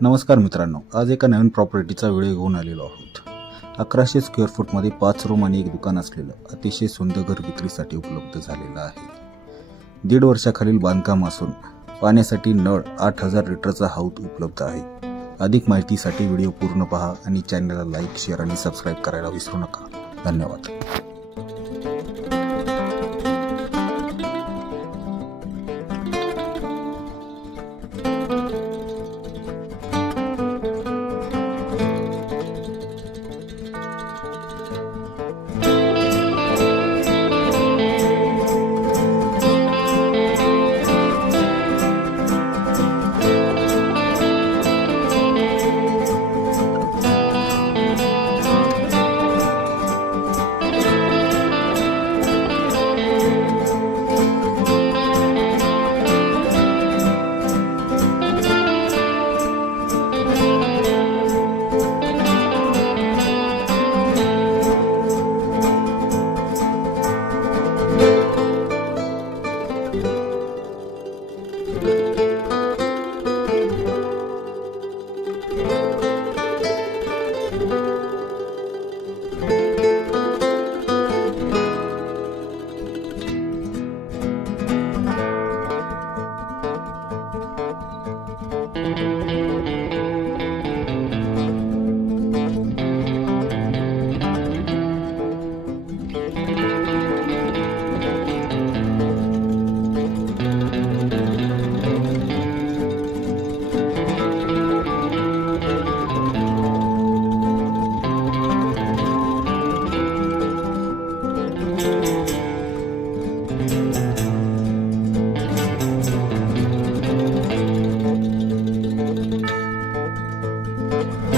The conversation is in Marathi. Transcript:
नमस्कार मित्रांनो आज एका नवीन प्रॉपर्टीचा व्हिडिओ घेऊन आलेलो आहोत. अकराशे स्क्वेअर फूटमध्ये पाच रूम आणि एक दुकान असलेलं अतिशय सुंदर घर विक्रीसाठी उपलब्ध झालेलं आहे. दीड वर्षाखालील बांधकाम असून पाण्यासाठी नळ आठ हजार लिटरचा हाऊत उपलब्ध आहे. अधिक माहितीसाठी व्हिडिओ पूर्ण पहा आणि चॅनलला लाईक शेअर आणि सबस्क्राईब करायला विसरू नका. धन्यवाद. Bye.